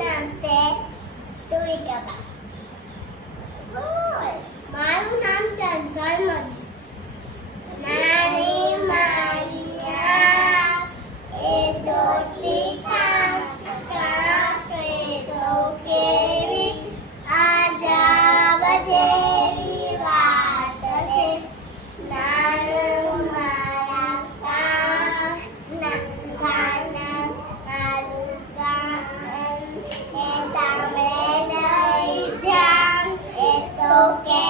નામ છે તુલિકા. મારું નામ છે ધર્મ. નાની મારિયા એ જોતી કાપે તો કેવી આજાબ જેવી વાત છે. નાનું મારા ગાના મારું ગાન એ તામડે નહીં ધ્યાન એ તો કે